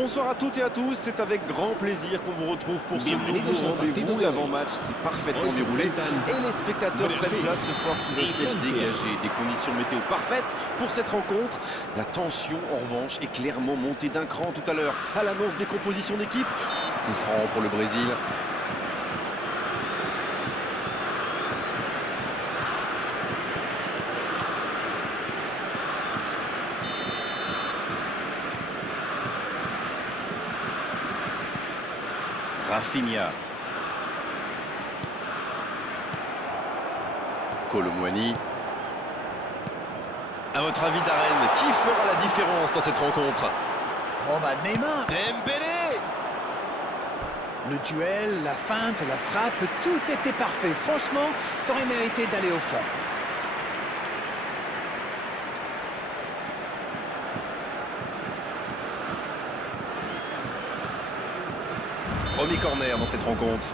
Bonsoir à toutes et à tous, c'est avec grand plaisir qu'on vous retrouve pour ce nouveau rendez-vous. L'avant-match s'est parfaitement déroulé et les spectateurs prennent place ce soir sous un ciel dégagé. Des conditions météo parfaites pour cette rencontre. La tension, en revanche, est clairement montée d'un cran tout à l'heure à l'annonce des compositions d'équipe. Coup franc pour le Brésil. Rafinha. Kolo Muani. À votre avis, Darren, qui fera la différence dans cette rencontre? Oh bah Neymar. Dembélé. Le duel, la feinte, la frappe, tout était parfait. Franchement, ça aurait mérité d'aller au fond. Premier corner dans cette rencontre.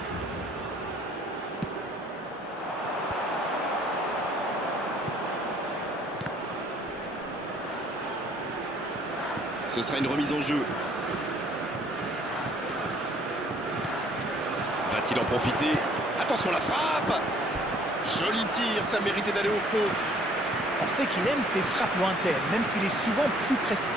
Ce sera une remise en jeu. Va-t-il en profiter? Attention la frappe! Joli tir, ça méritait d'aller au fond. On sait qu'il aime ses frappes lointaines, même s'il est souvent plus précis.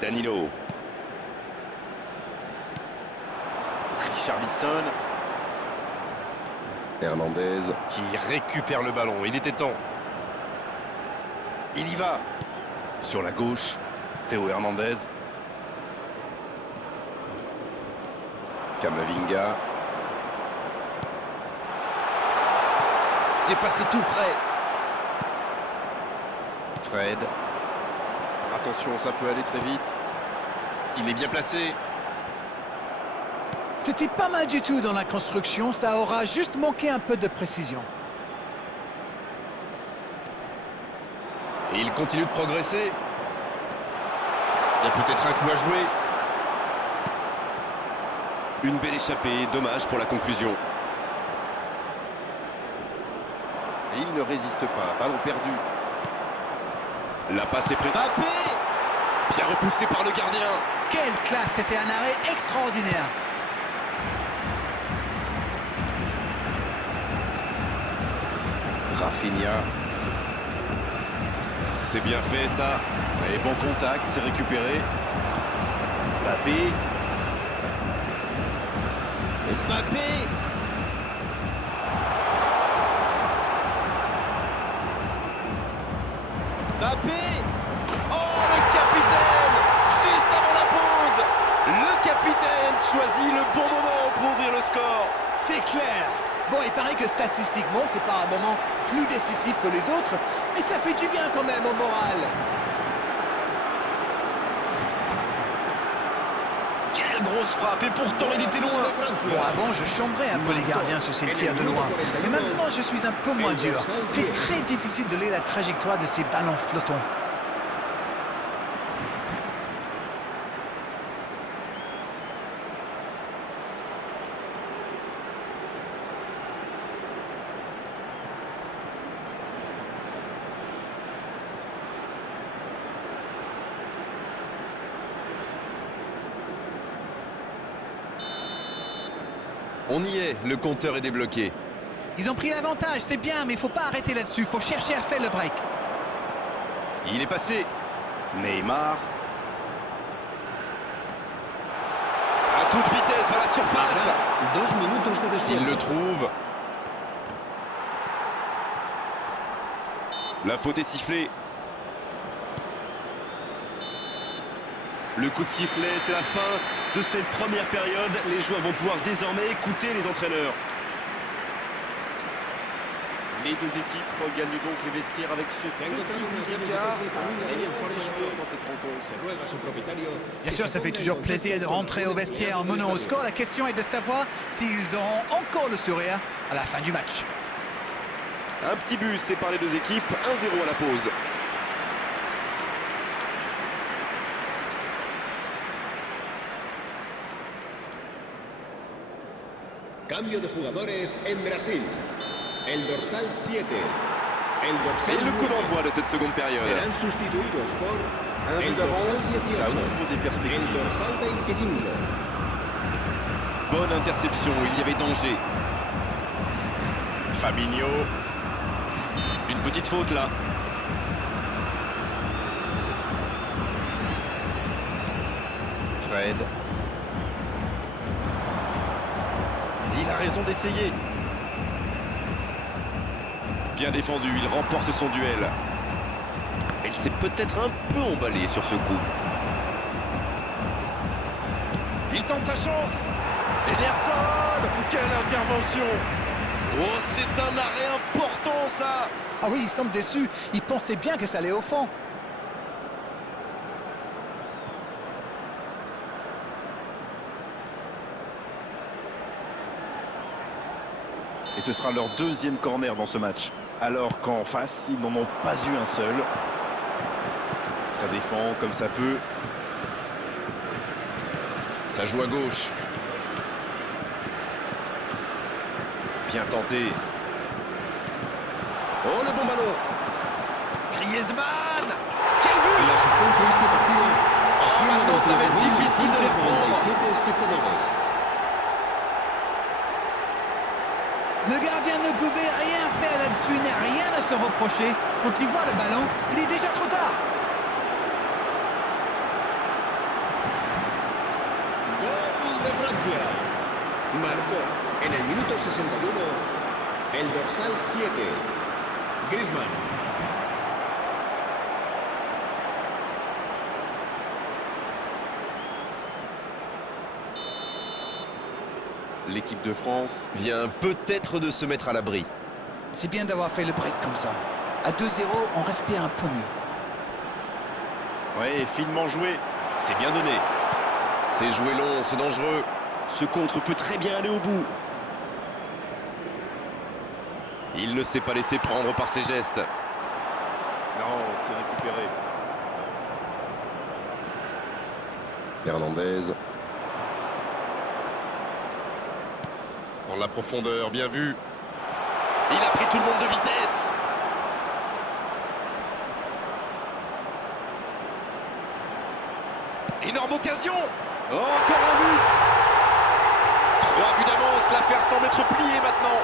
Danilo. Richarlison. Hernandez. Qui récupère le ballon. Il était temps. Il y va. Sur la gauche, Théo Hernandez. Camavinga. C'est passé tout près. Fred. Attention, ça peut aller très vite. Il est bien placé. C'était pas mal du tout dans la construction, ça aura juste manqué un peu de précision. Et il continue de progresser. Il y a peut-être un coup à jouer. Une belle échappée, dommage pour la conclusion. Et il ne résiste pas, ballon perdu. La passe est prête. Mbappé! Bien repoussé par le gardien. Quelle classe, c'était un arrêt extraordinaire. Rafinha. C'est bien fait ça. Et bon contact, c'est récupéré. Mbappé. Mbappé! Mbappé! Oh, le capitaine! Juste avant la pause! Le capitaine choisit le bon moment pour ouvrir le score. C'est clair. Bon, il paraît que statistiquement, c'est pas un moment plus décisif que les autres, mais ça fait du bien quand même au moral. Quelle grosse frappe! Et pourtant, il était loin! Bon, avant, je chambrais un peu les gardiens sur ces tirs de loin. Mais maintenant, je suis un peu moins dur. C'est très difficile de lire la trajectoire de ces ballons flottants. On y est, le compteur est débloqué. Ils ont pris l'avantage, c'est bien, mais il faut pas arrêter là-dessus. Il faut chercher à faire le break. Il est passé. Neymar. À toute vitesse vers la surface. S'il le trouve. La faute est sifflée. Le coup de sifflet, c'est la fin de cette première période. Les joueurs vont pouvoir désormais écouter les entraîneurs. Les deux équipes regagnent donc les vestiaires avec ce petit but d'écart. Et pour les joueurs dans cette rencontre. Bien sûr, ça fait toujours plaisir de rentrer au vestiaire en menant au score. La question est de savoir s'ils auront encore le sourire à la fin du match. Un petit but sépare les deux équipes, 1-0 à la pause. Cambio de jugadores en Brasil. El dorsal 7. El dorsal Et le coup 9 d'envoi de cette seconde période. serán sustituidos por Un el but d'avance, dorsal ça 18. ouvre des El perspectives. dorsal 25. Bonne interception, il y avait danger. Fabinho. Une petite faute là. Fred. Il a raison d'essayer. Bien défendu, il remporte son duel. Il s'est peut-être un peu emballé sur ce coup. Il tente sa chance. Ederson, quelle intervention! Oh, c'est un arrêt important, ça! Ah oui, il semble déçu. Il pensait bien que ça allait au fond. Et ce sera leur deuxième corner dans ce match. Alors qu'en face, ils n'en ont pas eu un seul. Ça défend comme ça peut. Ça joue à gauche. Bien tenté. Oh, le bon ballon! Griezmann! Quel La but! asistencia a este partido. Oh, maintenant, ça va être difficile de les reprendre. 47 espectadores. Le gardien ne pouvait rien faire là-dessus, il n'a rien à se reprocher. Quand il voit le ballon, il est déjà trop tard. Gol de Francia. Marcó en el minuto 61 el dorsal 7. Griezmann. L'équipe de France vient peut-être de se mettre à l'abri. C'est bien d'avoir fait le break comme ça. À 2-0, on respire un peu mieux. Ouais, finement joué. C'est bien donné. C'est joué long, c'est dangereux. Ce contre peut très bien aller au bout. Il ne s'est pas laissé prendre par ses gestes. Non, c'est récupéré. Hernandez. Dans la profondeur, bien vu. Il a pris tout le monde de vitesse. Énorme occasion. Oh, encore un but. 3 buts d'avance, l'affaire semble être pliée maintenant.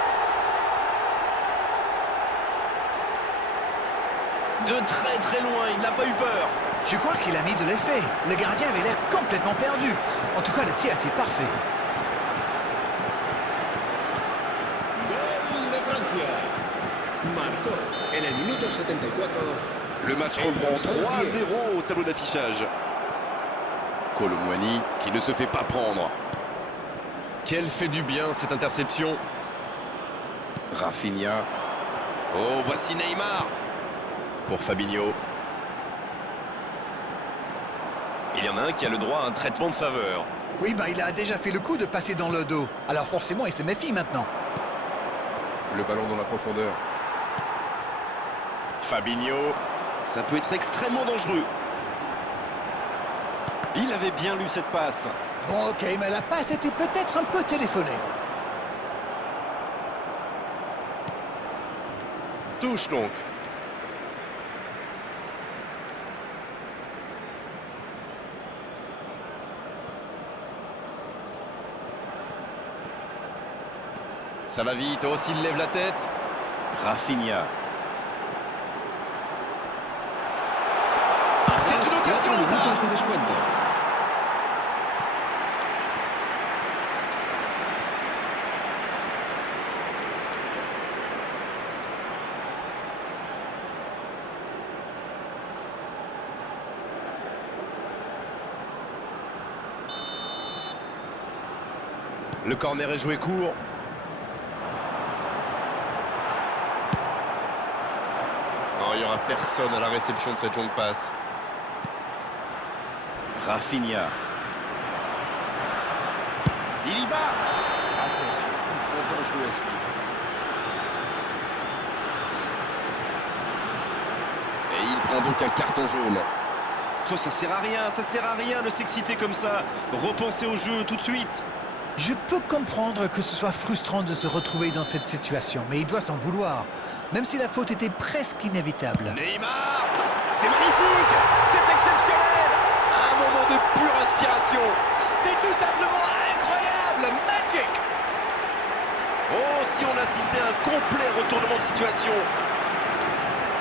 De très très loin, il n'a pas eu peur. Je crois qu'il a mis de l'effet. Le gardien avait l'air complètement perdu. En tout cas, le tir était parfait. Gol de Francia. Marcó en el minuto 74. Le match reprend 3-0 au tableau d'affichage. Kolo Muani qui ne se fait pas prendre. Quelle fait du bien cette interception. Rafinha. Oh, voici Neymar. Pour Fabinho. Il y en a un qui a le droit à un traitement de faveur. Oui, bah il a déjà fait le coup de passer dans le dos. Alors forcément, il se méfie maintenant. Le ballon dans la profondeur. Fabinho. Ça peut être extrêmement dangereux. Il avait bien lu cette passe. Bon, ok, mais la passe était peut-être un peu téléphonée. Touche donc. Ça va vite. Oh, s'il lève la tête. Rafinha. C'est une occasion, ça. Minutos de descuento. Le corner est joué court. Non, il n'y aura personne à la réception de cette longue passe. Rafinha. Il y va. Attention, coup franc dangereux à suivre. prend donc un carton jaune. Oh, ça sert à rien de s'exciter comme ça. Repensez au jeu tout de suite. Je peux comprendre que ce soit frustrant de se retrouver dans cette situation, mais il doit s'en vouloir, même si la faute était presque inévitable. Neymar, c'est magnifique, c'est exceptionnel. Un moment de pure inspiration. C'est tout simplement incroyable, magic. Oh, si on assistait à un complet retournement de situation.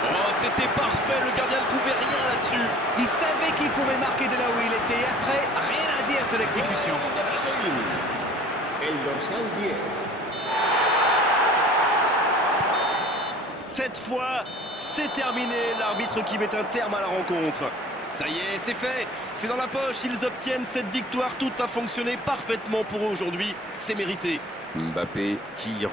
Oh, c'était parfait, le gardien ne pouvait rien là-dessus. Il savait qu'il pouvait marquer de là où il était, et après, rien à dire sur l'exécution. El dorsal 10. Cette fois, c'est terminé. L'arbitre qui met un terme à la rencontre. Ça y est, c'est fait. C'est dans la poche. Ils obtiennent cette victoire. Tout a fonctionné parfaitement pour eux aujourd'hui. C'est mérité. Mbappé qui